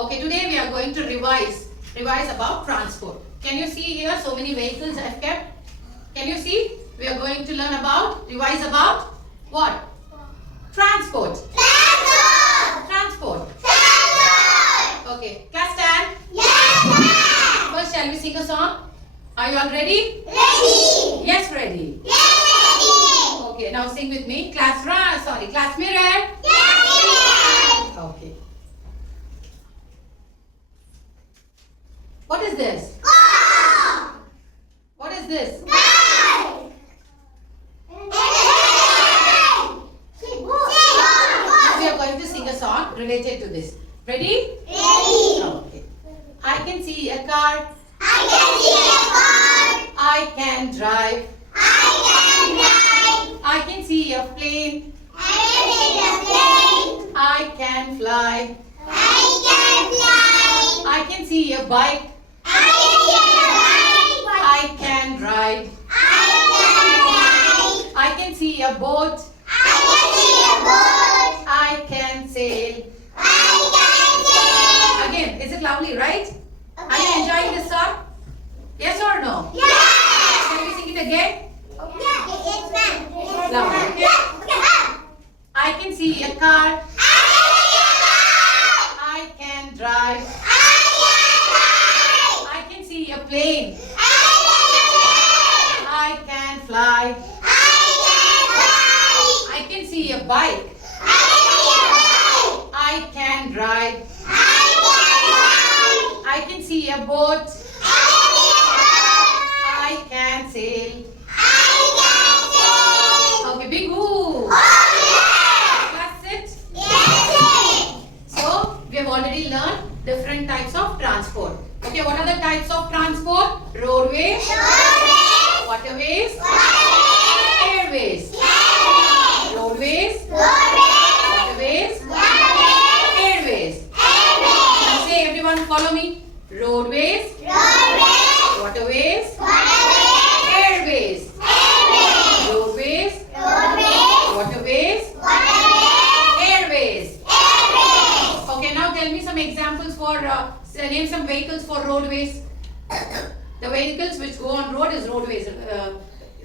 Okay, today we are going to revise about transport. Can you see here so many vehicles I have kept? Can you see? We are going to revise about what? Transport. Transport. Okay, class stand. Yes, First, shall we sing a song? Are you all ready? ready. Yes, ready. Yes, ready. Okay, now sing with me. Class mirror. Yes, Okay. What is this? go. What is this? Go. Now we are going to sing a song related to this. Ready? Ready. Okay. I can see a car. I can see a car. I can drive. I can drive. I can see a plane. I can see a plane. I can fly. I can fly. I can see a bike. I can see a bike. I can ride. I can ride. I can see a boat. I can see a boat. I can sail. I can sail. Again, is it lovely, right? Are you enjoying this song? Yes or no? Yes. Can we sing it again? Yes, ma'am. Lovely. I can see a car. I can drive. I can see a plane. I can fly. I can see a bike. I can ride. I can see a boat. I can sail. Okay, big woo. That's it. So, we have already learned different types of transport. Okay, what are the types of transport? Roadways, waterways, airways. Roadways, waterways, airways. Now say everyone follow me. Roadways, waterways, airways. Roadways, waterways, airways. Okay, now tell me some examples for name some vehicles for roadways. The vehicles which go on road is roadways.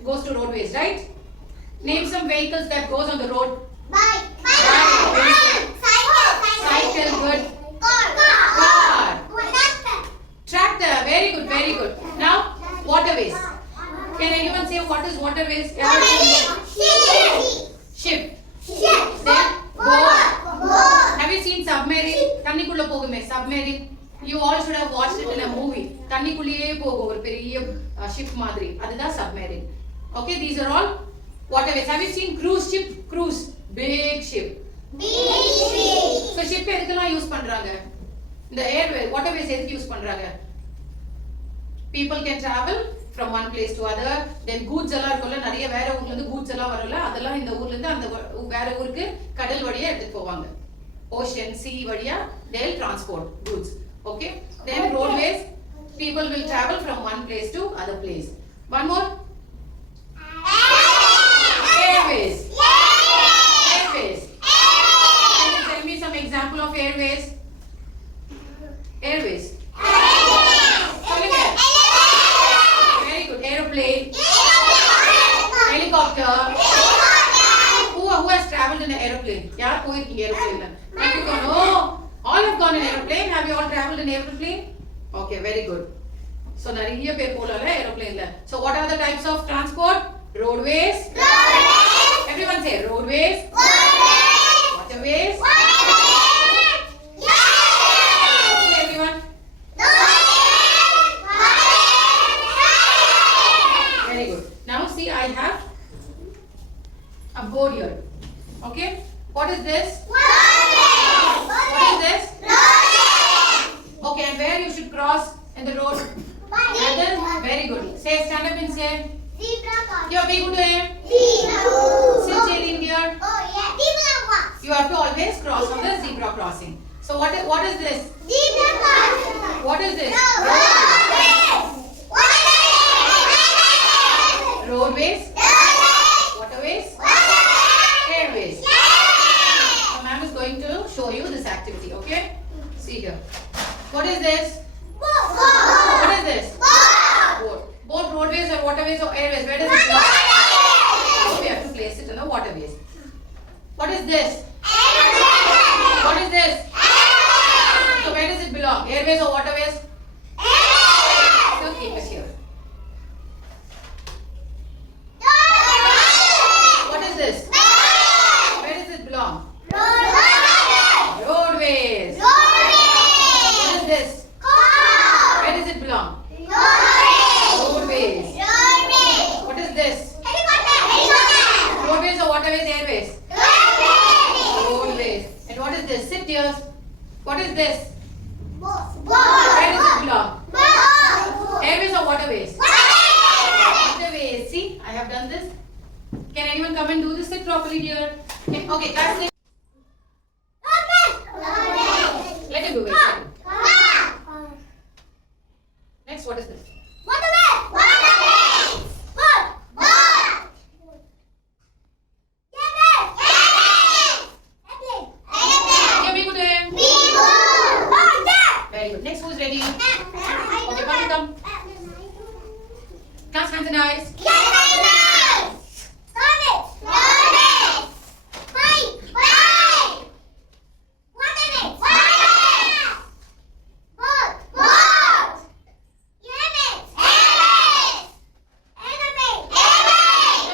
Goes to roadways, right? Name some vehicles that goes on the road. Cycle, good. Car. Tractor, very good, very good. Now, waterways. Can anyone say what is waterways? Ship. Then, boat. Have you seen submarine? தண்ணிக்குள்ள போகுமே submarine. You all should have watched it in a movie. தண்ணிக்குள்ளேயே போகும் ஒரு பெரிய ship மாதிரி. அதுதான் submarine. Okay, these are all waterways. Have you seen cruise ship? Cruise, big ship. So ship எதுக்கெல்லாம் use பண்றாங்க? இந்த airway, waterways எதுக்கு யூஸ் பண்றாங்க? People can travel from one place to other. Then goods எல்லாம் இருக்குல்ல, நிறைய வேற ஊர்ல இருந்து goods எல்லாம் வரும்ல, அதெல்லாம் இந்த ஊர்ல இருந்து அந்த வேற ஊருக்கு கடல் வழியா எடுத்துட்டு போவாங்க. Ocean, sea வழியா they'll transport goods. Okay? Then roadways, people will travel from one place to other place. One more. Airways. Airways. Can you tell me some example of airways? Airways. சொல்லுங்க. Very good. Aeroplane. Helicopter. Who has traveled in an aeroplane? யார் போயிருக்கீங்க aeroplane? Have you gone? Oh, all have gone in aeroplane. Have you all traveled in aeroplane? Okay, very good. So நிறைய பேர் போலாம்ல aeroplaneல. So what are the types of transport? Roadways. Everyone say roadways. Waterways. Say everyone. Very good. Now see, I have a board here. Okay. What is this? What is this? Okay, and where you should cross in the road? Very good. Say, stand up and say. Here, be good here. Sit chilling here. You have to always cross on the zebra crossing. So what is this? What is this? Roadways. Waterways. Airways. So ma'am is going to show you this activity. Okay? See here. What is this? What is this? Boat. Boat, roadways or waterways or airways. Where does it belong? So we have to place it in the waterways. What is this? What is this? So where does it belong? Airways or waterways? So keep it here. What is this? Where does it belong? Roadways. What is this? Where does it belong? Roadways. What is this? Roadways or waterways, airways? Roadways. And what is this? Sit here. What is this? Where does it belong? Airways or waterways? Waterways. See, I have done this. Can anyone come and do this? Sit properly here. Okay, that's it. Let him do it. Next, what is this? Yeah, be good. Very good. Next, who's ready? Okay, Bobby, come. Class, hands and eyes. Yeah,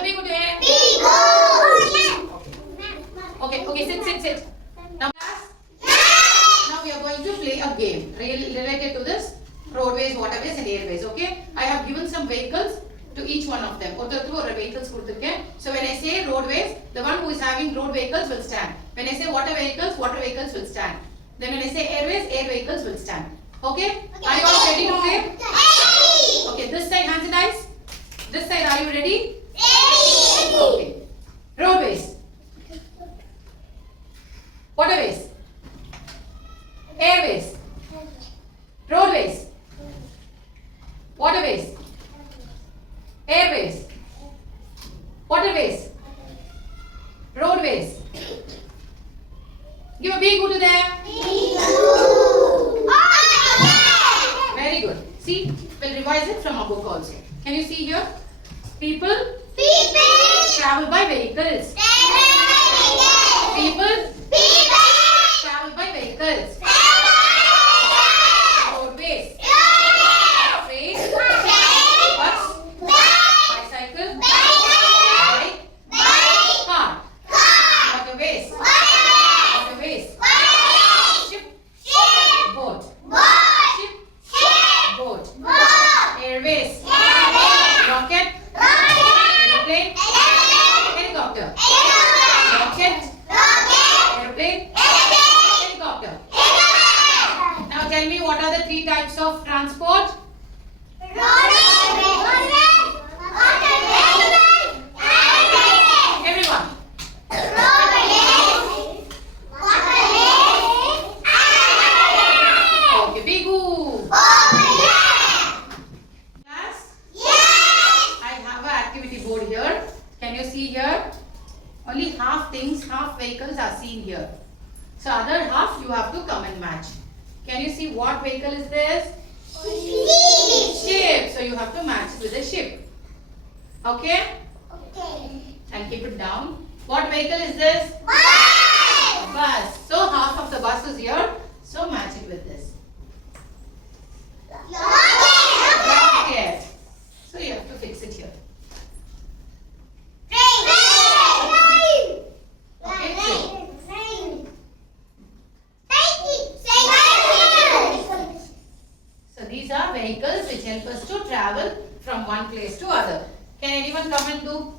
be good. Okay, sit. Now, class, now we are going to play a game related to this roadways, waterways and airways. Okay, I have given some vehicles to each one of them. So when I say roadways, the one who is having road vehicles will stand. When I say water vehicles will stand. Then when I say airways, air vehicles will stand. Okay? Are you all ready to play? Okay, this side, hands and eyes. This side, are you ready? Okay. Roadways. Waterways. Airways. Roadways. Waterways. Airways. Waterways. Roadways. Give a big good to them. Very good. See, we'll revise it from our book also. Can you see here? People travel by vehicles. People travel by vehicles. Roadways. Train. Bus. Bicycle. Bike. Car. Waterways. Waterways. Ship. Boat. Ship. Boat. Airways. Rocket. Aeroplane. Helicopter. Rocket. Aeroplane. Helicopter. Now tell me, what are the three types of transport? Everyone. Okay, Bigu. Class, I have an activity board here. Can you see here? Only half things, half vehicles are seen here. So other half you have to come and match. Can you see what vehicle is this? Ship. So you have to match it with a ship. Okay? And keep it down. What vehicle is this? Bus. So half of the bus is here. So match it with this. Rocket. So you have to fix it here. Okay, so these are vehicles which help us to travel from one place to other. Can anyone come and do